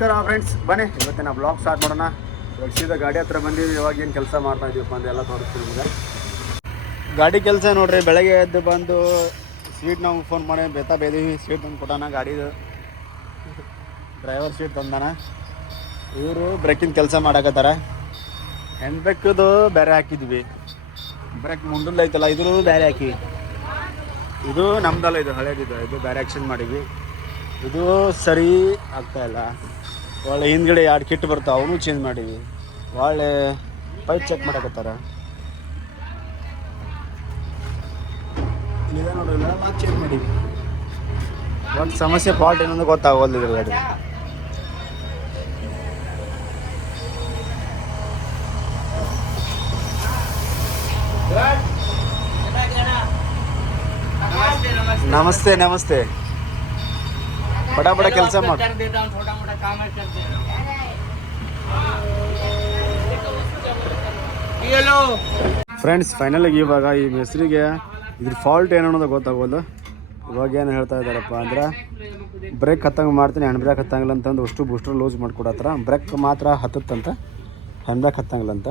ನಮಸ್ಕಾರ ಫ್ರೆಂಡ್ಸ್, ಬನ್ನಿ ಇವತ್ತಿನ ಬ್ಲಾಗ್ ಸ್ಟಾರ್ಟ್ ಮಾಡೋಣ. ಇವಾಗ ಸೀದಾ ಗಾಡಿ ಹತ್ರ ಬಂದಿದ್ದೀವಿ. ಇವಾಗ ಏನು ಕೆಲಸ ಮಾಡ್ತಾ ಇದೀವಪ್ಪ ಅಂತ ಎಲ್ಲ ತೋರಿಸ್ತೀವಿ ನಿಮಗೆ. ಗಾಡಿ ಕೆಲಸ ನೋಡ್ರಿ, ಬೆಳಗ್ಗೆ ಎದ್ದು ಬಂದು ಸೀಟ್ ನಾವು ಫೋನ್ ಮಾಡಿ ಬೇದೀವಿ. ಸೀಟ್ ತಂದು ಕೊಟ್ಟಾನ, ಗಾಡಿದು ಡ್ರೈವರ್ ಸೀಟ್ ತಂದಾನ. ಇವರು ಬ್ರೇಕಿಂಗ್ ಕೆಲಸ ಮಾಡಕತ್ತಾರ. ಹ್ಯಾಂಡ್ ಬ್ರೇಕದು ಬೇರೆ ಹಾಕಿದ್ವಿ, ಬ್ರೇಕ್ ಮುಂದಲ್ಲ ಐತಲ್ಲ ಇದು ಬೇರೆ ಹಾಕಿ. ಇದು ನಮ್ದಲ್ಲ, ಇದು ಹಳೇದಿದೆ, ಇದು ಬೇರೆ ಆ್ಯಕ್ಷನ್ ಮಾಡಿದ್ವಿ. ಇದು ಸರಿ ಆಗ್ತಾಯಿಲ್ಲ. ಒಳ್ಳೆ ಹಿಂದ್ಗಡೆ 2 ಕಿಟ್ ಬರ್ತಾವೆ, ಅವನು ಚೇಂಜ್ ಮಾಡೀವಿ. ಒಳ್ಳೆ ಪೈಪ್ ಚೆಕ್ ಮಾಡಕತ್ತಾರ. ಇದೆ ನೋಡ್ರಿ, ಎಲ್ಲ ಚೇಂಜ್ ಮಾಡೀವಿ. ಒಂದು ಸಮಸ್ಯೆ ಫಾಲ್ಟ್ ಏನಂದ್ರೆ ಗೊತ್ತಾಗೋಲ್ಲ ಇದ್ರ ಗಾಡಿ. ನಮಸ್ತೆ ನಮಸ್ತೆ. ಬಡ ಬಡ ಕೆಲಸ ಮಾಡಿ ಫ್ರೆಂಡ್ಸ್. ಫೈನಲಾಗಿ ಇವಾಗ ಈ ಮೆಸ್ರಿಗೆ ಇದ್ರ ಫಾಲ್ಟ್ ಏನು ಅನ್ನೋದು ಗೊತ್ತಾಗೋಲ್ಲ. ಇವಾಗ ಏನು ಹೇಳ್ತಾ ಇದ್ದಾರಪ್ಪ ಅಂದ್ರೆ, ಬ್ರೇಕ್ ಹತ್ತಂಗೆ ಮಾಡ್ತೀನಿ, ಹ್ಯಾಂಡ್ ಬ್ರೇಕ್ ಹತ್ತಂಗಿಲ್ಲ ಅಂತಂದು ಅಷ್ಟು ಬೂಸ್ಟರ್ ಲೂಸ್ ಮಾಡಿಕೊಡತ್ರ. ಬ್ರೇಕ್ ಮಾತ್ರ ಹತ್ತತ್ತಂತ, ಹ್ಯಾಂಡ್ ಬ್ರೇಕ್ ಹತ್ತಂಗಿಲ್ಲ ಅಂತ.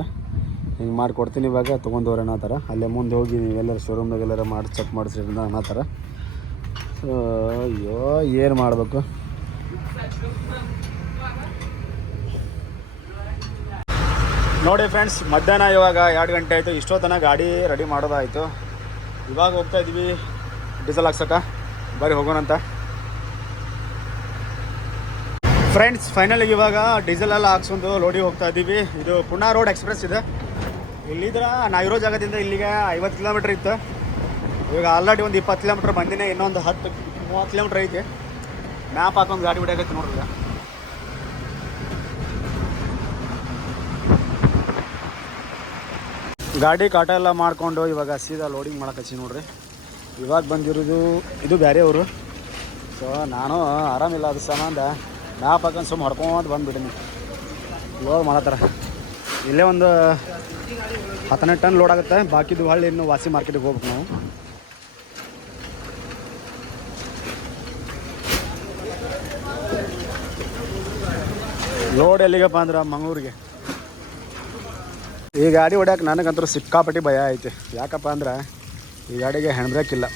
ಹಿಂಗೆ ಮಾಡಿಕೊಡ್ತೀನಿ, ಇವಾಗ ತೊಗೊಂಡವ್ರು ಅನ್ನೋ ಅಲ್ಲೇ ಮುಂದೆ ಹೋಗಿ ನೀವೆಲ್ಲರೂ ಶೋರೂಮ್ದಾಗ ಎಲ್ಲರೂ ಮಾಡಿ ಚೆಕ್ ಮಾಡಿಸ್ರಿ ಅನ್ನೋ. ಅಯ್ಯೋ ಏನು ಮಾಡಬೇಕು. ನೋಡಿ ಫ್ರೆಂಡ್ಸ್, ಮಧ್ಯಾಹ್ನ ಇವಾಗ 2 ಗಂಟೆ ಆಯಿತು. ಇಷ್ಟೊತ್ತನ ಗಾಡಿ ರೆಡಿ ಮಾಡೋದಾಯಿತು. ಇವಾಗ ಹೋಗ್ತಾ ಇದ್ವಿ ಡೀಸೆಲ್ ಹಾಕ್ಸೋಕೆ. ಬರೀ ಹೋಗೋಣಂತ ಫ್ರೆಂಡ್ಸ್. ಫೈನಲಿಗೆ ಇವಾಗ ಡೀಸೆಲ್ ಎಲ್ಲ ಹಾಕ್ಸ್ಕೊಂಡು ಲೋಡಿಗೆ ಹೋಗ್ತಾ ಇದ್ದೀವಿ. ಇದು ಪುಣಾ ರೋಡ್ ಎಕ್ಸ್ಪ್ರೆಸ್ ಇದೆ. ಇಲ್ಲಿದ್ರೆ ನಾವು ಇರೋ ಜಾಗದಿಂದ ಇಲ್ಲಿಗೆ 50 ಕಿಲೋಮೀಟ್ರ್ ಇತ್ತು. ಇವಾಗ ಆಲ್ರೆಡಿ ಒಂದು 20 ಕಿಲೋಮೀಟ್ರ್ ಬಂದಿನೇ, ಇನ್ನೊಂದು 10-30 ಕಿಲೋಮೀಟ್ರ್ ಐತಿ. ಮ್ಯಾಪ್ ಹಾಕೊಂಡು ಗಾಡಿ ಬಿಡಾಕೈತಿ ನೋಡ್ರಿ. ಗಾಡಿ ಕಾಟ ಎಲ್ಲ ಮಾಡಿಕೊಂಡು ಇವಾಗ ಸೀದಾ ಲೋಡಿಂಗ್ ಮಾಡಕಚ್ಚಿ ನೋಡ್ರಿ. ಇವಾಗ ಬಂದಿರೋದು ಇದು ಬೇರೆ ಅವರು. ಸೊ ನಾನು ಆರಾಮಿಲ್ಲ, ಅದು ಸಂಬಂಧ ಮ್ಯಾಪ್ ಹಾಕೊಂಡು ಸುಮ್ಮ ಹೊಡ್ಕೊಂಡು ಬಂದುಬಿಟ್ಟಿನಿ. ಲೋಡ್ ಮಾಡತ್ತಾರ. ಇಲ್ಲೇ ಒಂದು 12 ಟನ್ ಲೋಡ್ ಆಗುತ್ತೆ. ಬಾಕಿದು ಹಳ್ಳಿ ಇನ್ನು ವಾಸಿ ಮಾರ್ಕೆಟಿಗೆ ಹೋಗ್ಬೇಕು ನಾವು. ಲೋಡ್ ಎಲ್ಲಿಗಪ್ಪ ಅಂದ್ರೆ ಮಂಗಳೂರಿಗೆ. ಈ ಗಾಡಿ ಹೊಡ್ಯಾಕೆ ನನಗಂತೂ ಸಿಕ್ಕಾಪಟ್ಟಿ ಭಯ ಐತೆ. ಯಾಕಪ್ಪ ಅಂದ್ರೆ ಈ ಗಾಡಿಗೆ ಹ್ಯಾಂಡ್ ಬ್ರೇಕ್ ಇಲ್ಲ.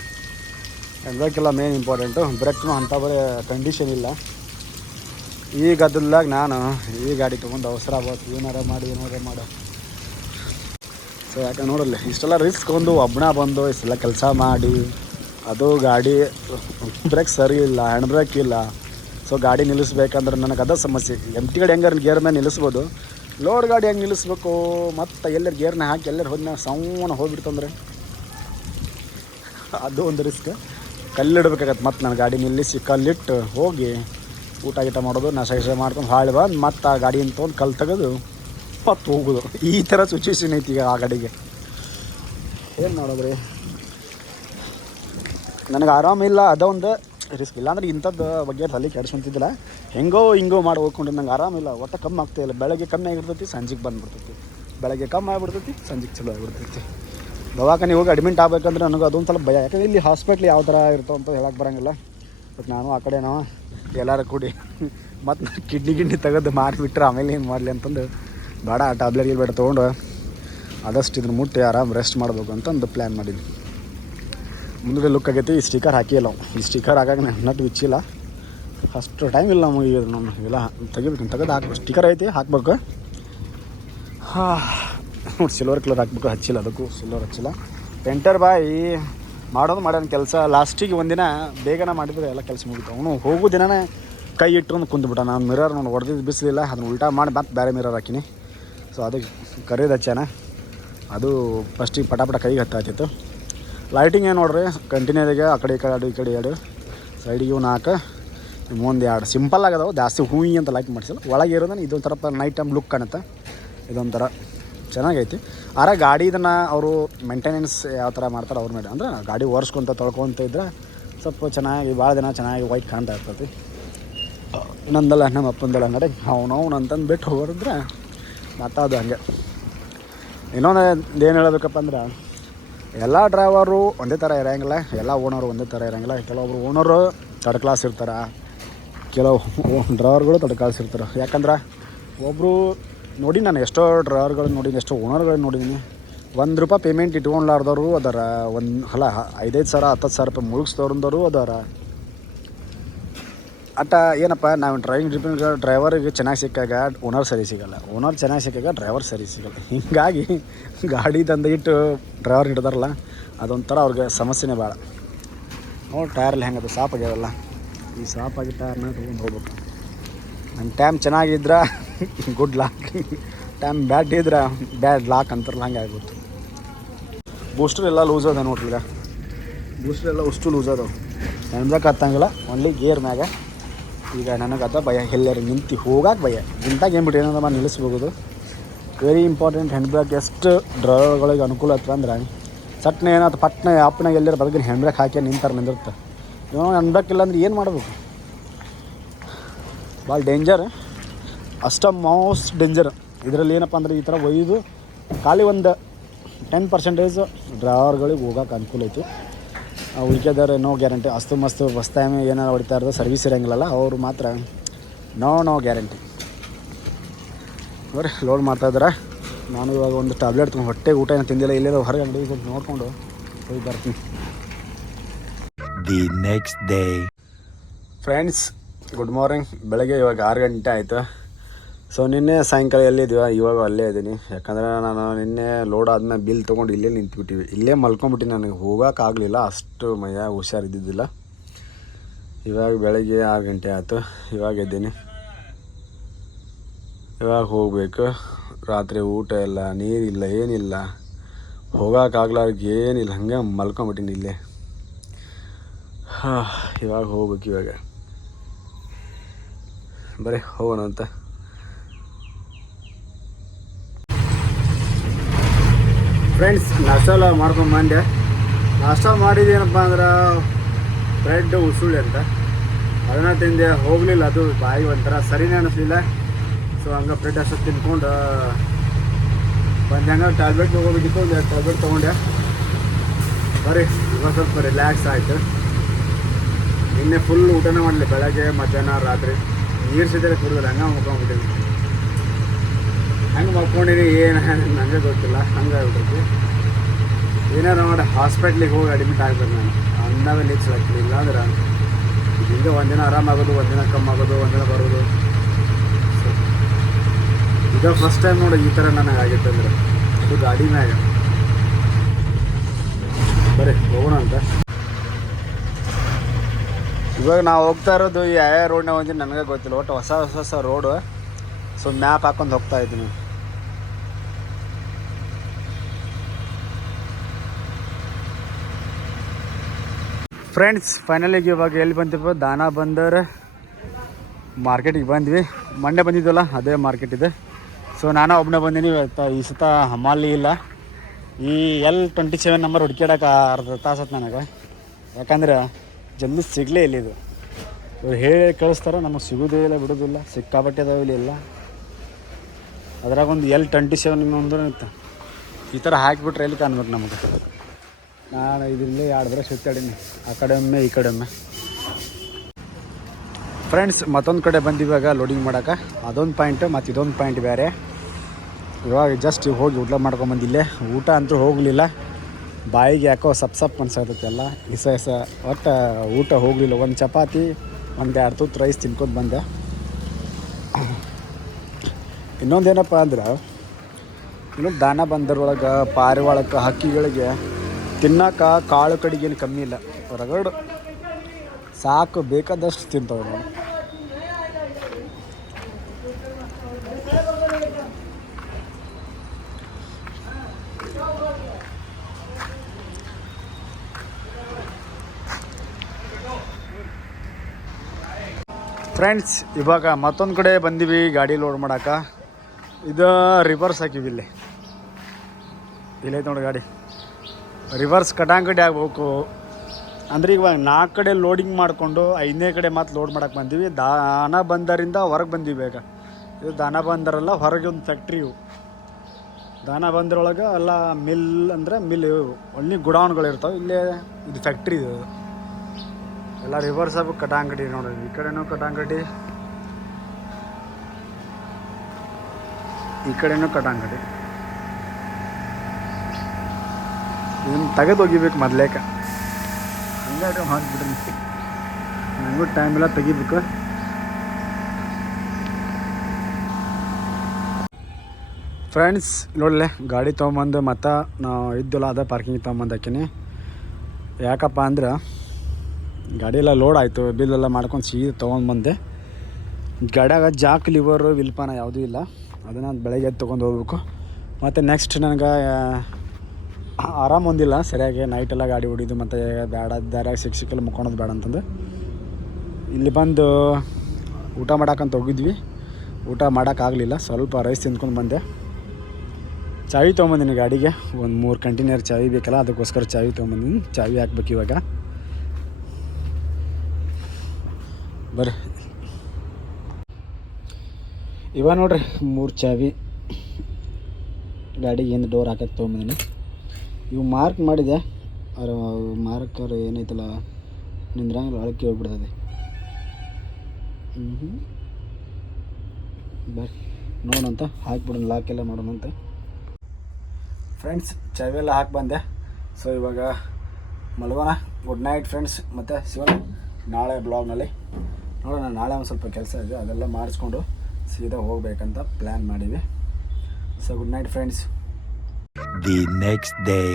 ಹ್ಯಾಂಡ್ ಬ್ರೇಕ್ ಇಲ್ಲ ಮೇನ್ ಇಂಪಾರ್ಟೆಂಟು. ಬ್ರೇಕ್ನು ಅಂಥ ಬರೀ ಕಂಡೀಷನ್ ಇಲ್ಲ. ಈ ಗದ್ದಲ್ದಾಗ ನಾನು ಈ ಗಾಡಿ ತೊಗೊಂಡು ಅವಸರ ಆಗ್ಬೋದು. ಏನಾರ ಮಾಡೋ. ಸೊ ಯಾಕೆ ನೋಡಲ್ಲ, ಇಷ್ಟೆಲ್ಲ ರಿಸ್ಕ್ ಒಂದು ಒಬ್ಬನ ಬಂದು ಇಷ್ಟೆಲ್ಲ ಕೆಲಸ ಮಾಡಿ, ಅದು ಗಾಡಿ ಬ್ರೇಕ್ ಸರಿ ಇಲ್ಲ, ಹ್ಯಾಂಡ್ ಬ್ರೇಕ್ ಇಲ್ಲ. ಸೊ ಗಾಡಿ ನಿಲ್ಲಿಸ್ಬೇಕಂದ್ರೆ ನನಗೆ ಅದೇ ಸಮಸ್ಯೆ. ಎಂಟಿ ಗಾಡಿ ಹೆಂಗಾರು ಗೇರ್ ಮೇಲೆ ನಿಲ್ಲಿಸ್ಬೋದು, ಲೋಡ್ ಗಾಡಿ ಹೆಂಗೆ ನಿಲ್ಲಿಸ್ಬೇಕು? ಮತ್ತು ಎಲ್ಲರೂ ಗೇರ್ನ ಹಾಕಿ ಎಲ್ಲರೂ ಹೋದ್ನ ಸೌನ ಹೋಗ್ಬಿಡ್ತಂದ್ರೆ ಅದು ಒಂದು ರಿಸ್ಕ್. ಕಲ್ಲಿಡ್ಬೇಕಾಗತ್ತೆ. ಮತ್ತು ನನ್ನ ಗಾಡಿ ನಿಲ್ಲಿಸಿ ಕಲ್ಲಿಟ್ಟು ಹೋಗಿ ಊಟ ಗೀಟ ಮಾಡೋದು, ನಾಶ ಮಾಡ್ಕೊಂಡು ಹಾಳು ಬಂದು ಮತ್ತು ಆ ಗಾಡಿನ ತೊಗೊಂಡು ಕಲ್ಲು ತೆಗೆದು ಮತ್ತು ಹೋಗೋದು. ಈ ಥರ ಸಿಚುವೇಶನ್ ಐತಿ ಈಗ ಆ ಗಾಡಿಗೆ. ಏನು ಮಾಡೋದ್ರಿ, ನನಗೆ ಆರಾಮಿಲ್ಲ, ಅದೊಂದು ರಿಸ್ಕ್. ಇಲ್ಲಾಂದ್ರೆ ಇಂಥದ್ದು ಬಗ್ಗೆ ತಲೆ ಕೆಡ್ಸ್ಕೊಂತಿದ್ದಿಲ್ಲ. ಹಿಂಗೋ ಮಾಡಿ ಹೋಗ್ಕೊಂಡು ನಂಗೆ ಆರಾಮಿಲ್ಲ. ಒಟ್ಟು ಕಮ್ಮಿ ಆಗ್ತಾಯಿಲ್ಲ. ಬೆಳಗ್ಗೆ ಕಮ್ಮಿ ಆಗಿರ್ತೈತಿ, ಸಂಜೆಗೆ ಬಂದುಬಿಡ್ತೈತಿ. ಬೆಳಗ್ಗೆ ಕಮ್ಮಿ ಆಗಿಬಿಡ್ತೈತಿ, ಸಂಜೆಗೆ ಚಲೋ ಆಗಿಬಿಡ್ತೈತಿ. ದವಾಖಾನೆ ಹೋಗಿ ಅಡ್ಮಿಟ್ ಆಗಬೇಕಂದ್ರೆ ನನಗೆ ಅದೊಂದು ಸ್ವಲ್ಪ ಭಯ. ಯಾಕಂದರೆ ಇಲ್ಲಿ ಹಾಸ್ಪಿಟ್ಲ್ ಯಾವ ಥರ ಇರ್ತವೆ ಅಂತ ಹೇಳಕ್ಕೆ ಬರೋಂಗಿಲ್ಲ. ಬಟ್ ನಾನು ಆ ಕಡೆ ನಾವು ಎಲ್ಲರೂ ಕೂಡಿ ಮತ್ತು ಕಿಡ್ನಿ ತೆಗೆದು ಮಾರಿಬಿಟ್ರೆ ಆಮೇಲೆ ಏನು ಮಾಡಲಿ ಅಂತಂದು ಬೇಡ, ಟ್ಯಾಬ್ಲೆಟ್ ಬೇಡ ತೊಗೊಂಡು ಆದಷ್ಟು ಇದನ್ನು ಮುಟ್ಟಿ ಆರಾಮ್ ರೆಸ್ಟ್ ಮಾಡಬೇಕು ಅಂತಂದು ಪ್ಲ್ಯಾನ್ ಮಾಡಿದ್ವಿ. ಮುಂದೆ ಲುಕ್ ಆಗೈತಿ. ಈ ಸ್ಟಿಕರ್ ಹಾಕಿಲ್ಲ ನಾವು. ಈ ಸ್ಟಿಕರ್ ಹಾಕಕ್ಕೆ ನಟ್ಟು ಬಿಚ್ಚಿಲ್ಲ. ಅಷ್ಟು ಟೈಮ್ ಇಲ್ಲ ನಮಗೆ. ನಮ್ಮ ಇವೆಲ್ಲ ತೆಗೆದು ಹಾಕ್ಬೇಕು. ಸ್ಟಿಕರ್ ಐತಿ, ಹಾಕ್ಬೇಕು. ನೋಡಿ ಸಿಲ್ವರ್ ಕಲರ್ ಹಾಕ್ಬೇಕು. ಹಚ್ಚಿಲ್ಲ, ಅದಕ್ಕೂ ಸಿಲ್ವರ್ ಹಚ್ಚಿಲ್ಲ. ಪೇಂಟರ್ ಬಾಯಿ ಮಾಡೋಣ ಕೆಲಸ. ಲಾಸ್ಟಿಗೆ ಒಂದಿನ ಬೇಗನೆ ಮಾಡಿದರೆ ಎಲ್ಲ ಕೆಲಸ ಮುಗಿತು. ಅವನು ಹೋಗೋ ದಿನನೇ ಕೈ ಇಟ್ಟು ಕುಂದುಬಿಟ್ಟ. ನಾನು ಮಿರರ್ ನೋಡಿ ಹೊಡೆದಿದ್ದು ಬಿಸಿಲಿಲ್ಲ, ಅದನ್ನು ಉಲ್ಟಾ ಮಾಡಿ ಮತ್ತೆ ಬೇರೆ ಮಿರರ್ ಹಾಕಿನಿ. ಸೊ ಅದಕ್ಕೆ ಕರೀದು ಹಚ್ಚಾನ. ಅದು ಫಸ್ಟಿಗೆ ಪಟ ಕೈಗೆ ಹತ್ತಾಯ್ತಿತ್ತು. ಲೈಟಿಂಗ್ ಏನು ನೋಡ್ರಿ, ಕಂಟಿನ್ಯೂದಾಗೆ ಆ ಕಡೆ ಈ ಕಡೆ ಎರಡು ಸೈಡಿಗೆ 4 ಮುಂದೆ 2 ಸಿಂಪಲ್ ಆಗದವು. ಜಾಸ್ತಿ ಹೂವಿ ಅಂತ ಲೈಕ್ ಮಾಡಿಸಿಲ್ಲ. ಒಳಗೆ ಇರೋದನ್ನ ಇದೊಂಥರ ನೈಟ್ ಟೈಮ್ ಲುಕ್ ಕಾಣುತ್ತೆ. ಇದೊಂಥರ ಚೆನ್ನಾಗೈತಿ. ಆದ್ರೆ ಗಾಡಿ ಇದನ್ನು ಅವರು ಮೇಂಟೆನೆನ್ಸ್ ಯಾವ ಥರ ಮಾಡ್ತಾರೆ ಅವ್ರ ಮೇಲೆ, ಅಂದ್ರೆ ಗಾಡಿ ಒರೆಸ್ಕೊಂತ ತೊಳ್ಕೊತ ಇದ್ರೆ ಸ್ವಲ್ಪ ಚೆನ್ನಾಗಿ ಭಾಳ ದಿನ ಚೆನ್ನಾಗಿ ವೈಟ್ ಕಾಣ್ತಾ ಇರ್ತೈತಿ. ನಂದಲ್ಲ ನಮ್ಮ ಅಪ್ಪಂದಲ್ಲ ಅಂಗಡಿ ಅವನವನು ಅಂತಂದು ಬಿಟ್ಟು ಹೋಗೋರಿದ್ರೆ ಮತ್ತು ಅದು ಹಂಗೆ. ಇನ್ನೊಂದು ಏನು ಹೇಳಬೇಕಪ್ಪ ಅಂದ್ರೆ, ಎಲ್ಲ ಡ್ರೈವರು ಒಂದೇ ಥರ ಇರೋಂಗಿಲ್ಲ, ಎಲ್ಲ ಓನರು ಒಂದೇ ಥರ ಇರೋಂಗಿಲ್ಲ. ಕೆಲವೊಬ್ರು ಓನರು ಥರ್ಡ್ ಕ್ಲಾಸ್ ಇರ್ತಾರೆ, ಕೆಲವು ಡ್ರೈವರ್ಗಳು ದೊಡ್ಡ ಕಳಿಸಿರ್ತಾರೆ. ಯಾಕಂದ್ರೆ ಒಬ್ಬರು ನೋಡಿ ನಾನು ಎಷ್ಟೋ ಡ್ರೈವರ್ಗಳನ್ನ ನೋಡಿದ್ದೀನಿ, ಎಷ್ಟೋ ಓನರ್ಗಳನ್ನ ನೋಡಿದ್ದೀನಿ. ₹1 ಪೇಮೆಂಟ್ ಇಟ್ಕೊಂಡ್ಲಾರ್ದವರು ಅದಾರ, ಅಲ್ಲ 5-5 ಸಾವಿರ 10 ಸಾವಿರ ರೂಪಾಯಿ ಮುಳುಗಿಸ್ದವ್ರಂದವರು ಅದಾರ. ಅಟ ಏನಪ್ಪ, ನಾವು ಡ್ರೈವರಿಗೆ ಚೆನ್ನಾಗಿ ಸಿಕ್ಕಾಗ ಓನರ್ ಸರಿ ಸಿಗೋಲ್ಲ, ಓನರ್ ಚೆನ್ನಾಗಿ ಸಿಕ್ಕಾಗ ಡ್ರೈವರ್ ಸರಿ ಸಿಗೋಲ್ಲ. ಹೀಗಾಗಿ ಗಾಡಿ ತಂದಿಟ್ಟು ಡ್ರೈವರ್ ಹಿಡ್ದಾರಲ್ಲ, ಅದೊಂಥರ ಅವ್ರಿಗೆ ಸಮಸ್ಯೆನೇ ಭಾಳ. ನೋಡಿ ಟೈರಲ್ಲಿ ಹೆಂಗದು ಸಾಪ್ ಆಗ್ಯಾವಲ್ಲ, ಈ ಸಾಪಾಗಿ ಟೈರ್ನ ತೊಗೊಂಡು ಹೋಗ್ಬೇಕು. ನನ್ನ ಟೈಮ್ ಚೆನ್ನಾಗಿದ್ರೆ ಗುಡ್ ಲಾಕ್, ಟೈಮ್ ಬ್ಯಾಡ್ ಇದ್ರೆ ಬ್ಯಾಡ್ ಲಾಕ್ ಅಂತಾರಲ್ಲ, ಹಂಗೆ ಆಗ್ಬಿಟ್ಟು. ಬೂಸ್ಟರ್ ಎಲ್ಲ ಲೂಸ್ ಅದ ನೋಡ್ರಿ, ಈಗ ಬೂಸ್ಟರ್ ಎಲ್ಲ ಅಷ್ಟು ಲೂಸ್ ಅದಾವೆ. ಹೆಣ್ಬ್ಯಾಕ್ ಹತ್ತಂಗಿಲ್ಲ, ಓನ್ಲಿ ಗೇರ್ ಮ್ಯಾಗ. ಈಗ ನನಗದ ಭಯ, ಎಲ್ಲರೂ ನಿಂತು ಹೋಗಕ್ಕೆ ಭಯ. ನಿಂತಾಗ ಏನ್ಬಿಟ್ಟು ಏನಂದ್ರೆ ನಿಲ್ಲಿಸ್ಬೋದು. Very important. ಹ್ಯಾಂಡ್ ಬ್ರೇಕ್ ಎಷ್ಟು ಡ್ರೈವರ್ಗಳಿಗೆ ಅನುಕೂಲ ಆಗ್ತದೆ ಅಂದ್ರೆ, ಸಟ್ನೆ ಏನಾಯ್ತು ಪಟ್ನೆ ಆಪ್ನಾಗ ಎಲ್ಲರೂ ಬದಗಿನ ಹ್ಯಾಂಡ್ ಬ್ರೇಕ್ ಹಾಕಿ ನಿಂದಿರುತ್ತೆ. ಏನೋ ಹ್ಯಾಂಡ್ ಬ್ರೇಕ್ ಇಲ್ಲ ಅಂದ್ರೆ ಏನು ಮಾಡಬೇಕು? ಭಾಳ ಡೇಂಜರ್, ಅಷ್ಟ ಮೋಸ್ಟ್ ಡೇಂಜರ್. ಇದರಲ್ಲಿ ಏನಪ್ಪ ಅಂದ್ರೆ ಈ ಥರ ಒಯ್ದು ಖಾಲಿ ಒಂದು 10% ಡ್ರೈವರ್ಗಳಿಗೆ ಹೋಗೋಕೆ ಅನುಕೂಲ ಐತಿ. ಉಳ್ಕೆದವ್ರು ನೋ ಗ್ಯಾರಂಟಿ. ಅಸ್ತು ಮಸ್ತು ಬಸ್ ಟೈಮ್ ಏನಾರು ಹೊಡಿತಾ ಇರೋದು, ಸರ್ವಿಸ್ ಇರೋಂಗಿಲ್ಲಲ್ಲ, ಅವರು ಮಾತ್ರ ನೋ ಗ್ಯಾರಂಟಿ. ಬರ್ರಿ ಲೋಡ್ ಮಾಡ್ತಾಯಿದ್ದಾರೆ. ನಾನು ಇವಾಗ ಒಂದು ಟ್ಯಾಬ್ಲೆಟ್ ತೊಗೊಂಡು, ಹೊಟ್ಟೆಗೆ ಊಟ ಏನೋ ತಿಂದಿಲ್ಲ, ಇಲ್ಲೇ ಹೊರಗೆ ಅಂಗಡಿ ಸ್ವಲ್ಪ ನೋಡಿಕೊಂಡು ಹೋಗಿ ಬರ್ತೀನಿ. The next day. Friends, good morning. ಬೆಳಗ್ಗೆ ಇವಾಗ 6 ಗಂಟೆ ಆಯಿತು. ಸೊ ನಿನ್ನೆ ಸಾಯಂಕಾಲ ಎಲ್ಲಿದ್ದೀವ, ಇವಾಗ ಅಲ್ಲೇ ಇದ್ದೀನಿ. ಯಾಕಂದರೆ ನಾನು ನಿನ್ನೆ ಲೋಡ್ ಆದಮೇಲೆ ಬಿಲ್ ತೊಗೊಂಡು ಇಲ್ಲೇ ನಿಂತ್ಬಿಟ್ಟಿವಿ, ಇಲ್ಲೇ ಮಲ್ಕೊಂಬಿಟ್ಟು ನನಗೆ ಹೋಗೋಕ್ಕಾಗಲಿಲ್ಲ, ಅಷ್ಟು ಮೈಯಾಗ ಹುಷಾರಿದ್ದಿದ್ದಿಲ್ಲ. ಇವಾಗ ಬೆಳಗ್ಗೆ 6 ಗಂಟೆ ಆಯಿತು, ಇವಾಗ ಇದ್ದೀನಿ. ಇವಾಗ ಹೋಗಬೇಕು. ರಾತ್ರಿ ಊಟ ಇಲ್ಲ, ನೀರಿಲ್ಲ, ಏನಿಲ್ಲ, ಹೋಗೋಕ್ಕಾಗ್ಲಾರ್ಗೆ ಏನಿಲ್ಲ, ಹಂಗೆ ಮಲ್ಕೊಂಬಿಟ್ಟಿನಿ ಇಲ್ಲೇ. ಇವಾಗ ಹೋಗ್ಬೇಕು. ಇವಾಗ ಬರೀ ಹೋಗೋಣ ಅಂತ. ಫ್ರೆಂಡ್ಸ್, ನಾಷ್ಟ ಎಲ್ಲ ಮಾಡ್ಕೊಂಬಂದೆ. ನಾಷ್ಟ ಮಾಡಿದ್ದೇನಪ್ಪ ಅಂದ್ರೆ ಬ್ರೆಡ್ ಉಸುಳಿ ಅಂತ, ಅದನ್ನು ತಿಂದೆ. ಹೋಗಲಿಲ್ಲ, ಅದು ಬಾಯಿ ಒಂಥರ ಸರಿನೇ ಅನ್ನಿಸ್ಲಿಲ್ಲ. ಸೊ ಹಂಗೆ ಬ್ರೆಡ್ ಅಷ್ಟು ತಿನ್ಕೊಂಡು ಬಂದಂಗೆ ಟ್ಯಾಬ್ಲೆಟ್ ತೊಗೋಬೇಕಿತ್ತು, ಒಂದು 2 ಟ್ಯಾಬ್ಲೆಟ್ ತೊಗೊಂಡೆ. ಬರೀ ಇವಾಗ ಸ್ವಲ್ಪ ರಿಲ್ಯಾಕ್ಸ್ ಆಯಿತು. ನಿನ್ನೆ ಫುಲ್ ಊಟನೇ ಮಾಡಲಿ, ಬೆಳಗ್ಗೆ ಮಧ್ಯಾಹ್ನ ರಾತ್ರಿ ನೀರು ಸಿದ್ದರೆ ಕುಡಿದಿಲ್ಲ, ಹಂಗೆ ಮಲ್ಕೊಂಡ್ಬಿಟ್ಟಿನಿ. ಹಂಗೆ ಮಲ್ಕೊಂಡಿನಿ, ಏನು ನನಗೆ ಗೊತ್ತಿಲ್ಲ, ಹಂಗೆ ಆಗ್ಬಿಟ್ಟೈತಿ. ಏನಾರು ಮಾಡಿ ಹಾಸ್ಪಿಟ್ಲಿಗೆ ಹೋಗಿ ಅಡ್ಮಿಟ್ ಆಗ್ಬೇಕು ನಾನು, ಅಂದಾಗ ನೀಚ್ ಆಗ್ತೀನಿ. ಇಲ್ಲಾಂದ್ರೆ ಹಿಂಗೆ ಒಂದಿನ ಆರಾಮಾಗೋದು, ಒಂದಿನ ಕಮ್ಮಾಗೋದು, ಒಂದಿನ ಬರೋದು. ಸೊ ಇದು ಫಸ್ಟ್ ಟೈಮ್ ನೋಡಿ ಈ ಥರ ನನಗೆ ಆಗಿತ್ತು ಅಂದರೆ, ಅದು ಗಾಡಿ ಮ್ಯಾಗ. ಬರೀ ಹೋಗೋಣ ಅಂತ. ಇವಾಗ ನಾವು ಹೋಗ್ತಾ ಇರೋದು ಯಾವ ರೋಡ್ನಾಗ ಒಂದಿನ ನನಗೆ ಗೊತ್ತಿಲ್ಲ, ಒಟ್ಟು ಹೊಸ ರೋಡು. ಸೊ ಮ್ಯಾಪ್ ಹಾಕೊಂಡು ಹೋಗ್ತಾ ಇದ್ದೀನಿ. ಫ್ರೆಂಡ್ಸ್, ಫೈನಲಿಗೆ ಇವಾಗ ಎಲ್ಲಿ ಬಂತೀವಿ? ದಾನಾ ಬಂದರ್ ಮಾರ್ಕೆಟಿಗೆ ಬಂದ್ವಿ. ಮಂಡೆ ಬಂದಿದ್ವಲ್ಲ, ಅದೇ ಮಾರ್ಕೆಟ್ ಇದೆ. ಸೊ ನಾನು ಒಬ್ಬನೇ ಬಂದೀನಿ. ಈ ಸತ ಹಮಾಲಿ ಇಲ್ಲ. ಈ L27 ನಂಬರ್ ಹುಡ್ಕ್ಯಾಡಕ್ಕೆ ಅರ್ಧ ತಾಸು ನನಗೆ, ಯಾಕಂದ್ರೆ ಜಲ್ದಿ ಸಿಗಲೇ ಇಲ್ಲ. ಇದು ಇವ್ರು ಹೇಳಿ ಕಳಿಸ್ತಾರೋ, ನಮಗೆ ಸಿಗೋದೇ ಇಲ್ಲ, ಬಿಡೋದಿಲ್ಲ. ಸಿಕ್ಕಾಬಟ್ಟೆ ಅದಾವೆ ಇಲ್ಲಿ ಎಲ್ಲ. ಅದ್ರಾಗ ಒಂದು L27 ಒಂದು ಇತ್ತು. ಈ ಥರ ಹಾಕಿಬಿಟ್ರೆ ಎಲ್ಲಿ ಕಾಣ್ಬೇಕು ನಮಗೆ? ನಾನು ಇದರಲ್ಲೇ 2 ಬ್ರಷ್ ಸುತ್ತಾಡೀನಿ, ಆ ಕಡೆ ಒಮ್ಮೆ ಈ ಕಡೆ ಒಮ್ಮೆ. ಫ್ರೆಂಡ್ಸ್, ಮತ್ತೊಂದು ಕಡೆ ಬಂದಿವಾಗ ಲೋಡಿಂಗ್ ಮಾಡೋಕೆ. ಅದೊಂದು ಪಾಯಿಂಟ್ ಮತ್ತು ಇದೊಂದು ಪಾಯಿಂಟ್ ಬೇರೆ. ಇವಾಗ ಜಸ್ಟ್ ಹೋಗಿ ಊಟ ಮಾಡ್ಕೊಂಬಂದಿಲ್ಲೇ. ಊಟ ಅಂತೂ ಹೋಗಲಿಲ್ಲ, ಬಾಯಿಗೆ ಯಾಕೋ ಸಪ್ ಅನ್ಸತ್ತೈತೆ ಎಲ್ಲ ಇಸ ಒಟ್ಟು ಊಟ ಹೋಗಲಿಲ್ಲ. ಒಂದು ಚಪಾತಿ, 1-2 ತುತ್ತು ರೈಸ್ ತಿನ್ಕೊಂಡು ಬಂದೆ. ಇನ್ನೊಂದೇನಪ್ಪ ಅಂದ್ರೆ, ಇನ್ನು ದಾನ ಬಂದರೊಳಗೆ ಪಾರಿವಾಳಕ್ಕೆ, ಹಕ್ಕಿಗಳಿಗೆ ತಿನ್ನೋಕೆ ಕಾಳು ಕಡಿಗೇನು ಕಮ್ಮಿ ಇಲ್ಲ. ಹೊರಗಡೆ ಸಾಕು ಬೇಕಾದಷ್ಟು ತಿಂತವೆ ನೋಡಿ. ಫ್ರೆಂಡ್ಸ್, ಇವಾಗ ಮತ್ತೊಂದು ಕಡೆ ಬಂದೀವಿ ಗಾಡಿ ಲೋಡ್ ಮಾಡೋಕೆ. ಇದು ರಿವರ್ಸ್ ಹಾಕಿವಿ. ಇಲ್ಲೈತೆ ನೋಡಿ ಗಾಡಿ. ರಿವರ್ಸ್ ಕಟಾಂಗಡಿ ಆಗ್ಬೇಕು ಅಂದ್ರೆ ಇವಾಗ 4 ಕಡೆ ಲೋಡಿಂಗ್ ಮಾಡಿಕೊಂಡು 5ನೇ ಕಡೆ ಮತ್ತೆ ಲೋಡ್ ಮಾಡೋಕೆ ಬಂದೀವಿ. ದಾನಾ ಬಂದರಿಂದ ಹೊರಗೆ ಬಂದೀವಿ. ಬೇಗ ಇದು ದಾನಾ ಬಂದರಲ್ಲ, ಹೊರಗೆ ಒಂದು ಫ್ಯಾಕ್ಟ್ರಿ. ಇವು ದಾನಾ ಬಂದರೊಳಗೆ ಎಲ್ಲ ಮಿಲ್ ಅಂದರೆ ಮಿಲ್, ಒಳ್ಳೆ ಗುಡೌನ್ಗಳು ಇರ್ತಾವೆ. ಇಲ್ಲೇ ಇದು ಫ್ಯಾಕ್ಟ್ರಿ. ಇದು ಎಲ್ಲ ರಿವರ್ಸ್ ಆಗ್ಬೇಕು ಕಟಾಂಗಡಿ ನೋಡ್ರಿ, ಈ ಕಡೆನೂ ಕಟಾಂಗಡಿ, ಈ ಕಡೆನೂ ಕಟಾಂಗಡಿ. ಇದನ್ನು ತೆಗೆದು ಒಗಿಬೇಕು ಮೊದ್ಲೇಕ, ಹಂಗಾದ್ರೆ ಮಾಡಿಬಿಡ್ರಿ. ನನಗೂ ಟೈಮ್ ಎಲ್ಲ ತೆಗಿಬೇಕು. ಫ್ರೆಂಡ್ಸ್ ನೋಡಲೆ ಗಾಡಿ ತೊಗೊಂಬಂದು ಮತ್ತು ನಾವು ಇದ್ದಲ್ಲ ಅದೇ ಪಾರ್ಕಿಂಗ್ ತೊಗೊಂಬಂದು ಹಾಕಿನಿ. ಯಾಕಪ್ಪ ಅಂದ್ರೆ ಗಾಡಿ ಎಲ್ಲ ಲೋಡ್ ಆಯಿತು, ಬಿಲ್ಲೆಲ್ಲ ಮಾಡ್ಕೊಂಡು ಸೀದಾ ತೊಗೊಂಡು ಬಂದೆ. ಗಾಡಿಯಾಗ ಜಾಕ್ ಲಿವರು ವಿಲ್ಪಾನ ಯಾವುದೂ ಇಲ್ಲ, ಅದನ್ನು ಬೆಳಗ್ಗೆ ಎದ್ದು ತೊಗೊಂಡು ಹೋಗ್ಬೇಕು. ಮತ್ತು ನೆಕ್ಸ್ಟ್ ನನಗೆ ಆರಾಮ ಹೊಂದಿಲ್ಲ ಸರಿಯಾಗಿ, ನೈಟೆಲ್ಲ ಗಾಡಿ ಹೊಡಿದು ಮತ್ತು ಬೇಡ ದಾರ್ಯಾಗ ಸಿಕ್ಕಲ್ಲ ಮುಕ್ಕೊಳೋದು ಬೇಡ ಅಂತಂದು ಇಲ್ಲಿ ಬಂದು ಊಟ ಮಾಡೋಕ್ಕಂತ ಹೋಗಿದ್ವಿ. ಊಟ ಮಾಡೋಕ್ಕಾಗಲಿಲ್ಲ, ಸ್ವಲ್ಪ ರೈಸ್ ತಿಂದ್ಕೊಂಡು ಬಂದೆ. ಚಾವಿ ತೊಗೊಂಬಂದಿನಿ ಗಾಡಿಗೆ, ಒಂದು 3 ಕಂಟೈನರ್ ಚಾವಿ ಬೇಕಲ್ಲ, ಅದಕ್ಕೋಸ್ಕರ ಚಾವಿ ತೊಗೊಂಬಂದಿನಿ. ಚಾವಿ ಹಾಕ್ಬೇಕು ಇವಾಗ. ಬರ್ರಿ ಇವಾಗ ನೋಡ್ರಿ 3 ಚಾವಿ ಗಾಡಿಗೆ ಏನು ಡೋರ್ ಹಾಕಕ್ಕೆ ತೊಗೊಂಬಂದಿನಿ. ಇವು ಮಾರ್ಕ್ ಮಾಡಿದೆ, ಅವ್ರು ಮಾರ್ಕರ್ ಏನೈತಲ್ಲ ನಿಂದ್ರಂಗಿಲ್ಲ, ಅಳಕ್ಕೆ ಹೋಗ್ಬಿಡ್ತದೆ. ಬರ್ರಿ ನೋಡೋಣಂತ ಹಾಕಿಬಿಡೋಣ, ಲಾಕೆಲ್ಲ ಮಾಡೋಣಂತ. ಫ್ರೆಂಡ್ಸ್ ಚಾವಿ ಎಲ್ಲ ಹಾಕಿ ಬಂದೆ. ಸೊ ಇವಾಗ ಮಲ್ಗೋಣ. Good night friends. ಮತ್ತು ಶಿವನ ನಾಳೆ ಬ್ಲಾಗ್ನಲ್ಲಿ ನೋಡೋಣ. ನಾಳೆ ಒಂದು ಸ್ವಲ್ಪ ಕೆಲಸ ಇದೆ, ಅದೆಲ್ಲ ಮಾಡಿಸ್ಕೊಂಡು ಸೀದಾ ಹೋಗ್ಬೇಕಂತ ಪ್ಲ್ಯಾನ್ ಮಾಡೀವಿ. So good night friends. The next day.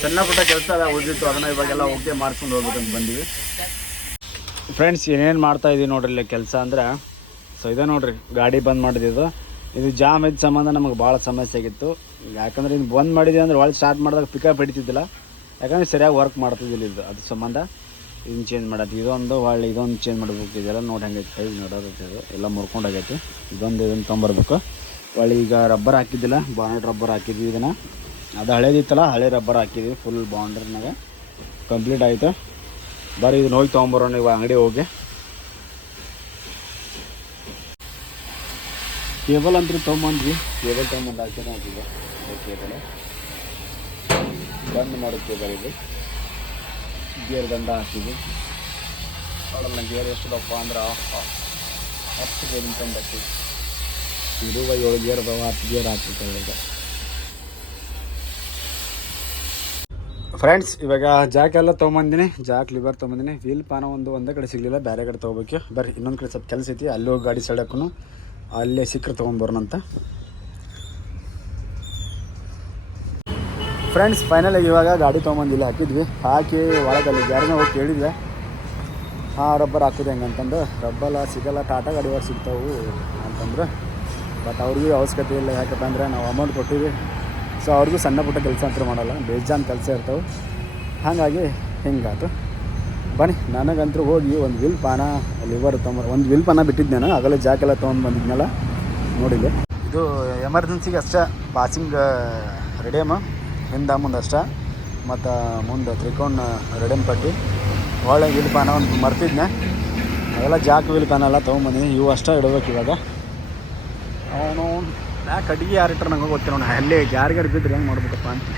ಸಣ್ಣ ಪುಟ್ಟ ಕೆಲಸ ಎಲ್ಲ ಉಳಿದಿತ್ತು, ಅದನ್ನು ಇವಾಗೆಲ್ಲ ಹೋಗಿ ಮಾಡಿಸ್ಕೊಂಡು ಹೋಗ್ಬೇಕಂತ ಬಂದೀವಿ. ಫ್ರೆಂಡ್ಸ್ ಏನೇನು ಮಾಡ್ತಾಯಿದ್ದೀವಿ ನೋಡ್ರಿ ಇಲ್ಲಿ ಕೆಲಸ ಅಂದ್ರೆ. ಸೊ ಇದೇ ನೋಡ್ರಿ ಗಾಡಿ ಬಂದ್ ಮಾಡಿದ್ದು. ಇದು ಜಾಮ್ ಇದ್ದ ಸಂಬಂಧ ನಮಗೆ ಭಾಳ ಸಮಸ್ಯೆ ಆಗಿತ್ತು. ಯಾಕಂದ್ರೆ ಇದು ಬಂದ್ ಮಾಡಿದ್ವಿ ಅಂದ್ರೆ ಒಳಗೆ ಸ್ಟಾರ್ಟ್ ಮಾಡಿದಾಗ ಪಿಕಪ್ ಹಿಡಿತಿದ್ದಿಲ್ಲ, ಯಾಕಂದರೆ ಸರಿಯಾಗಿ ವರ್ಕ್ ಮಾಡ್ತಿದ್ದಿಲ್ಲ ಇದು. ಅದ್ರ ಸಂಬಂಧ ಇದನ್ನು ಚೇಂಜ್ ಮಾಡತ್ತೆ. ಇದೊಂದು ಒಳ್ಳೆ ಇದೊಂದು ಚೇಂಜ್ ಮಾಡಬೇಕು. ಇದೆಲ್ಲ ನೋಡಿ ಹೆಂಗೈತೆ ಕೈ ನೋಡೋದೈತೆ, ಇದು ಎಲ್ಲ ಮುರ್ಕೊಂಡಾಗೈತಿ. ಇದನ್ನು ತೊಗೊಂಬರ್ಬೇಕು. ಒಳ್ಳೆ ಈಗ ರಬ್ಬರ್ ಹಾಕಿದ್ದಿಲ್ಲ, ಬಾನೆಟ್ ರಬ್ಬರ್ ಹಾಕಿದ್ವಿ. ಇದನ್ನು ಅದು ಹಳೇದಿತ್ತಲ್ಲ, ಹಳೆ ರಬ್ಬರ್ ಹಾಕಿದ್ವಿ. ಫುಲ್ ಬಾಂಡರ್ನಾಗ ಕಂಪ್ಲೀಟ್ ಆಯಿತು. ಬರೀ ಇದನ್ನ ಹೋಗಿ ತೊಗೊಂಬರೋಣ ಇವಾಗ ಅಂಗಡಿ ಹೋಗಿ. ಕೇಬಲ್ ಅಂತೂ ತೊಗೊಂಬಂದ್ವಿ, ಕೇಬಲ್ ತೊಗೊಂಬಂದು ಹಾಕಿದ್ರೆ ಆಗಿದೆ. ಕೇಬಲ್ ಬಂದ್ ಮಾಡೋ ಕೇಬಲ್ ಇದು. ಗೇರ್ ದಂಡ ಹಾಕಿದ್ವಿ. ಅವಳನ್ನ ಗೇರ್ ಎಷ್ಟದಪ್ಪ ಅಂದ್ರೆ 10 ಗೇರಿನ ತಂದು ಹಾಕಿದ್ವಿ. ಇರುವ 7 ಗೇರ್ ಅದಾವ, 10 ಗೇರ್ ಹಾಕಿರ್ತಾರೆ ಈಗ. ಫ್ರೆಂಡ್ಸ್ ಇವಾಗ ಜಾಕ್ ಎಲ್ಲ ತೊಗೊಂಬಂದಿನಿ, ಜಾಕ್ ಲಿವರ್ ತೊಗೊಂಬಂದಿನಿ. ವೀಲ್ ಪಾನ ಒಂದೇ ಕಡೆ ಸಿಗಲಿಲ್ಲ, ಬೇರೆ ಕಡೆ ತೊಗೋಬೇಕು. ಬರ್ರಿ ಇನ್ನೊಂದು ಕಡೆ ಸ್ವಲ್ಪ ಕೆಲಸ ಐತಿ, ಅಲ್ಲಿ ಹೋಗಿ ಗಾಡಿ ಸೈಡಕ್ಕೂ ಅಲ್ಲೇ ಸಿಕ್ಕರೆ ತೊಗೊಂಡ್ಬರೋಣಂತ. ಫ್ರೆಂಡ್ಸ್ ಫೈನಲಾಗಿ ಇವಾಗ ಗಾಡಿ ತೊಗೊಂಬಂದಿಲ್ಲ, ಹಾಕಿದ್ವಿ. ಹಾಕಿ ಒಳಗಲ್ಲಿ ಯಾರನ್ನ ಹೋಗಿ ಕೇಳಿದ್ವಿ, ರಬ್ಬರ್ ಹಾಕೋದು ಹೆಂಗಂತಂದು. ರಬ್ಬಲ್ಲ ಸಿಗಲ್ಲ, ಟಾಟಾ ಗಾಡಿ ಒಳಗೆ ಸಿಗ್ತಾವು ಅಂತಂದ್ರೆ. ಬಟ್ ಅವ್ರಿಗೂ ಅವಶ್ಯಕತೆ ಇಲ್ಲ, ಯಾಕಪ್ಪ ಅಂದರೆ ನಾವು ಅಮೌಂಟ್ ಕೊಟ್ಟಿವಿ. ಸೊ ಅವ್ರಿಗೂ ಸಣ್ಣ ಪುಟ್ಟ ಕೆಲಸ ಅಂತೂ ಮಾಡಲ್ಲ, ಬೇಜಾನ್ ಕೆಲಸ ಇರ್ತವೆ. ಹಾಗಾಗಿ ಹಿಂಗಾಯ್ತು. ಬನ್ನಿ ನನಗಂತೂ ಹೋಗಿ ಒಂದು ವಿಲ್ ಪಾನ ಲಿವರ್ ಒಂದು ವಿಲ್ ಪಾನ ಬಿಟ್ಟಿದ್ದು ನಾನು ಆಗಲೇ ಜಾಕೆಲ್ಲ ತೊಗೊಂಡು ಬಂದಿದ್ನಲ್ಲ ನೋಡಿಲ್ಲ. ಇದು ಎಮರ್ಜೆನ್ಸಿಗೆ ಅಷ್ಟೇ ಪಾಸಿಂಗ್ ರೆಡಿಯಮ್ಮ, ಹಿಂದೆ ಮುಂದೆ ಅಷ್ಟೇ. ಮತ್ತು ಮುಂದೆ ತ್ರಿಕೋಣ ರೆಡಿಯಮ್ ಪಟ್ಟಿ ಒಳ್ಳೆ ವಿಲ್ ಪಾನ ಒಂದು ಮರ್ತಿದ್ನೆ, ಅವೆಲ್ಲ ಜಾಕ್ ವಿಲ್ ಪಾನ ಎಲ್ಲ ತೊಗೊಂಬಂದಿನಿ. ಇವು ಅಷ್ಟೇ ಇಡಬೇಕು ಇವಾಗ. ಅವನು ಯಾಕೆ ಕಟ್ಟಿಗೆ ಯಾರು ಇಟ್ಟರೆ ನಂಗೆ ಗೊತ್ತಿಲ್ಲ, ಅವನು ಅಲ್ಲೇ ಯಾರಿಗಾರು ಬಿದ್ದರೆ ಹೆಂಗೆ ಮಾಡ್ಬೇಕಪ್ಪ ಅಂತ.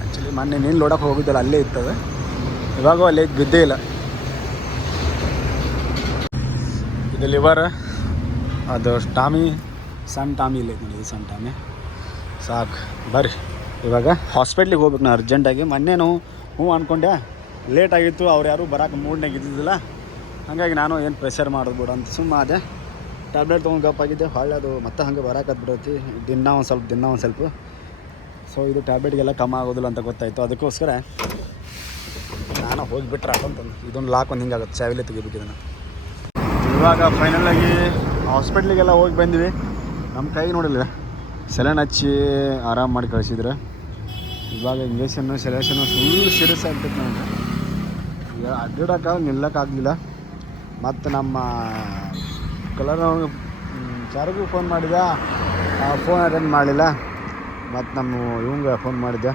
ಆ್ಯಕ್ಚುಲಿ ಮೊನ್ನೆ ನೀನು ನೋಡೋಕೆ ಹೋಗಿದ್ದಲ್ಲ, ಅಲ್ಲೇ ಇರ್ತದೆ. ಇವಾಗ ಅಲ್ಲೇ ಬಿದ್ದೇ ಇಲ್ಲ. ಇದು ಲಿವರ್, ಅದು ಟಾಮಿ, ಸಣ್ಣ ಟಾಮಿ ಇಲ್ಲ ನೋಡಿ, ಇದು ಸಣ್ಣ ಟಾಮಿ. ಸಾಕು ಬರ್ರಿ ಇವಾಗ ಹಾಸ್ಪಿಟ್ಲಿಗೆ ಹೋಗ್ಬೇಕು ನಾನು ಅರ್ಜೆಂಟಾಗಿ. ಮೊನ್ನೆನು ಅಂದ್ಕೊಂಡೆ, ಲೇಟ್ ಆಗಿತ್ತು, ಅವ್ರು ಯಾರೂ ಬರೋಕೆ ಮೂಡ್ನಾಗ ಇದ್ದಿದ್ದಿಲ್ಲ. ಹಾಗಾಗಿ ನಾನು ಏನು ಪ್ರೆಷರ್ ಮಾಡೋದು ಬಿಡು ಅಂತ ಸುಮ್ಮ ಅದೇ ಟ್ಯಾಬ್ಲೆಟ್ ತೊಗೊಂಡು ಗಪ್ಪಾಗಿದ್ದೆ. ಹೊಳ್ಳೆ ಅದು ಮತ್ತೆ ಹಂಗೆ ಬರೋಕೆ ಬಿಡೈತಿ, ದಿನ ಒಂದು ಸ್ವಲ್ಪ. ಸೊ ಇದು ಟ್ಯಾಬ್ಲೆಟ್ಗೆಲ್ಲ ಕಮ್ಮಿ ಆಗೋದಿಲ್ಲ ಅಂತ ಗೊತ್ತಾಯಿತು, ಅದಕ್ಕೋಸ್ಕರ ನಾನು ಹೋಗಿಬಿಟ್ರೆ ಹಾಕೊಂತಂದು ಇದೊಂದು ಲಾಕ್ ಒಂದು ಹಿಂಗಾಗುತ್ತೆ, ಚಾವಿಲೇ ತೆಗಿಬೇಕು ಇದನ್ನು. ಇವಾಗ ಫೈನಲಾಗಿ ಹಾಸ್ಪಿಟ್ಲಿಗೆಲ್ಲ ಹೋಗಿ ಬಂದ್ವಿ. ನಮ್ಮ ಕೈ ನೋಡಿಲ್ಲ, ಸೆಲೆನ್ ಹಚ್ಚಿ ಆರಾಮ್ ಮಾಡಿ ಕಳಿಸಿದ್ರೆ. ಇವಾಗ ಇಂಜೆಕ್ಷನ್ನು ಸೆಲೆಕ್ಷನ್ನು ಫುಲ್ ಸೀರಿಯಸ್ ಆಗ್ತೈತೆ ನನಗೆ. ಈಗ ಅಡ್ಡಾಡೋಕೆ ನಿಲ್ಲಕ್ಕಾಗಲಿಲ್ಲ. ಮತ್ತು ನಮ್ಮ ಕಲರ್ ಯಾರಿಗೂ ಫೋನ್ ಮಾಡಿದೆ, ಫೋನ್ ಅಟೆಂಡ್ ಮಾಡಲಿಲ್ಲ. ಮತ್ತು ನಮ್ಮ ಇವಂಗೆ ಫೋನ್ ಮಾಡಿದ್ದೆ,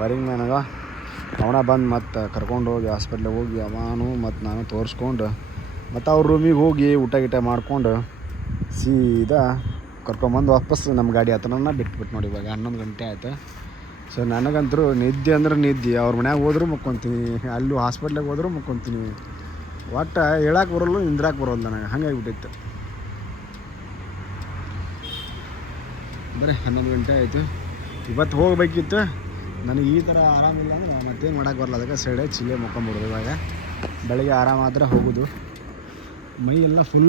ವರಿಂಗ್ ಮ್ಯಾನಾಗ. ಅವನ ಬಂದು ಮತ್ತು ಕರ್ಕೊಂಡು ಹೋಗಿ ಹಾಸ್ಪಿಟ್ಲಿಗೆ ಹೋಗಿ ಅವನು ಮತ್ತು ನಾನು ತೋರಿಸ್ಕೊಂಡು ಮತ್ತು ಅವ್ರ ರೂಮಿಗೆ ಹೋಗಿ ಊಟ ಗೀಟ ಮಾಡ್ಕೊಂಡು ಸೀದಾ ಕರ್ಕೊಂಬಂದು ವಾಪಸ್ ನಮ್ಮ ಗಾಡಿ ಹತ್ರನ ಬಿಟ್ಬಿಟ್ಟು ನೋಡಿ. ಇವಾಗ 11 ಗಂಟೆ ಆಯಿತು. ಸೊ ನನಗಂತರೂ ನಿದ್ದೆ ಅಂದ್ರೆ ನಿದ್ದೆ. ಅವ್ರ ಮನ್ಯಾಗ ಹೋದ್ರೂ ಮುಕ್ಕೊತೀನಿ, ಅಲ್ಲೂ ಹಾಸ್ಪಿಟ್ಲಿಗೆ ಹೋದ್ರೂ ಮುಕ್ಕೊತೀನಿ. ಒಟ್ಟು ಹೇಳಕ್ಕೆ ಬರೋಲ್ಲ, ನಿಂದ್ರಾಕೆ ಬರೋಲ್ಲ ನನಗೆ, ಹಂಗಾಗಿಬಿಟ್ಟಿತ್ತು. ಬರೀ 11 ಗಂಟೆ ಆಯಿತು. ಇವತ್ತು ಹೋಗ್ಬೇಕಿತ್ತು. ನನಗೆ ಈ ಥರ ಆರಾಮಿಲ್ಲ ಅಂದ್ರೆ ಮತ್ತೇನು ಮಾಡೋಕ್ಕೆ ಬರಲ್ಲ. ಅದಕ್ಕೆ ಸೈಡೇ ಚಿಲ್ಲೇ ಮುಕ್ಕೊಂಬಿಡೋದು. ಇವಾಗ ಬೆಳಗ್ಗೆ ಆರಾಮಾದ್ರೆ ಹೋಗೋದು. ಮೈ ಎಲ್ಲ ಫುಲ್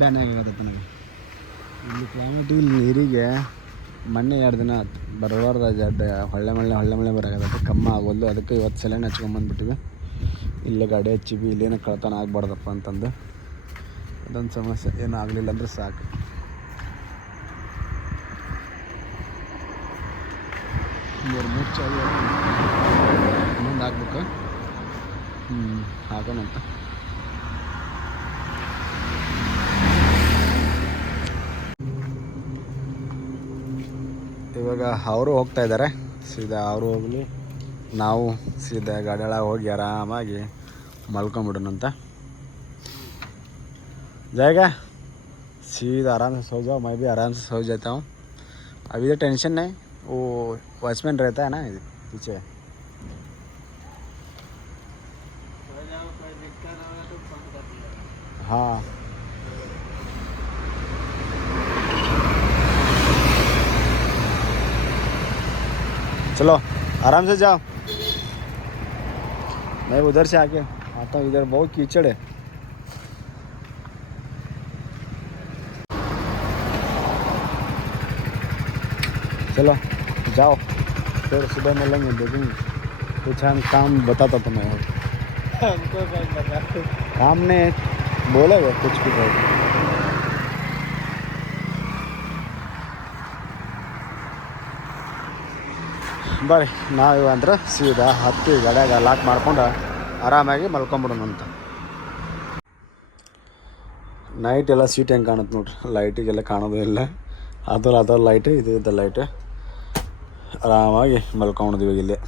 ಬ್ಯಾನೆ ಆಗತ್ತೆ ನನಗೆ. ಇಲ್ಲಿ ಕ್ಲೈಮೇಟ್, ಇಲ್ಲಿ ನೀರಿಗೆ ಮೊನ್ನೆ 2 ದಿನ ಆಯ್ತು ಬರಬಾರ್ದು. ಹೊಳ್ಳೆ ಮಳೆ ಬರಾಗತ್ತೆ, ಕಮ್ಮ ಆಗೋದು. ಅದಕ್ಕೆ ಇವತ್ತು ಸೆಲೆಂಡ್ ಹಚ್ಕೊಂಬಂದ್ಬಿಟ್ಟಿವಿ. ಇಲ್ಲೇ ಗಾಡಿ ಹಚ್ಚಿವಿ, ಇಲ್ಲೇನು ಕಳ್ತನ ಆಗಬಾರ್ದಪ್ಪ ಅಂತಂದು. ಅದೊಂದು ಸಮಸ್ಯೆ. ಏನೂ ಆಗಲಿಲ್ಲ ಅಂದ್ರೆ ಸಾಕು. ಮುಚ್ಚಾಗಿ ಇನ್ನೊಂದು ಹಾಕ್ಬೇಕು. ಹಾಕೋಣಂತ. ಇವಾಗ ಅವರು ಹೋಗ್ತಾ ಇದ್ದಾರೆ. ಸೀದಾ ಅವರು ಹೋಗಲಿ, ನಾವು ಸೀದಾ ಗಾಡಿ ಒಳಗೆ ಹೋಗಿ ಆರಾಮಾಗಿ ಮಲ್ಕೊಂಬಿಡೋಣಂತ. जाएगा सीधा आराम से सो जाओ. मैं भी आराम से सो जाता हूँ. अभी तो टेंशन नहीं, वो वॉचमैन रहता है ना पीछे. हाँ चलो आराम से जाओ. मैं उधर से आके आता हूँ. इधर बहुत कीचड़ है. चलो जाओ, फिर सुबह मिलेंगे, देखेंगे. कुछ हम काम बताता तुम्हें. हमको बता. काम ने बोलेगा कुछ भी कहो. ಬರ್ರಿ ನಾವು ಅಂದ್ರೆ ಸೀದಾ ಹತ್ತಿ ಗಾಡಿಯಾಗ ಲಾಕ್ ಮಾಡ್ಕೊಂಡು ಆರಾಮಾಗಿ ಮಲ್ಕೊಂಬಿಡೋಣಂತ. ನೈಟ್ ಎಲ್ಲ ಸೀಟ್ ಹೆಂಗೆ ಕಾಣುತ್ತೆ ನೋಡ್ರಿ. ಲೈಟಿಗೆಲ್ಲ ಕಾಣೋದು ಇಲ್ಲ. ಅದರ ಲೈಟ್, ಇದು ಲೈಟ್. ಆರಾಮಾಗಿ ಮಲ್ಕೊಂಬಿಡ್ತೀವಿ ಇಲ್ಲೇ.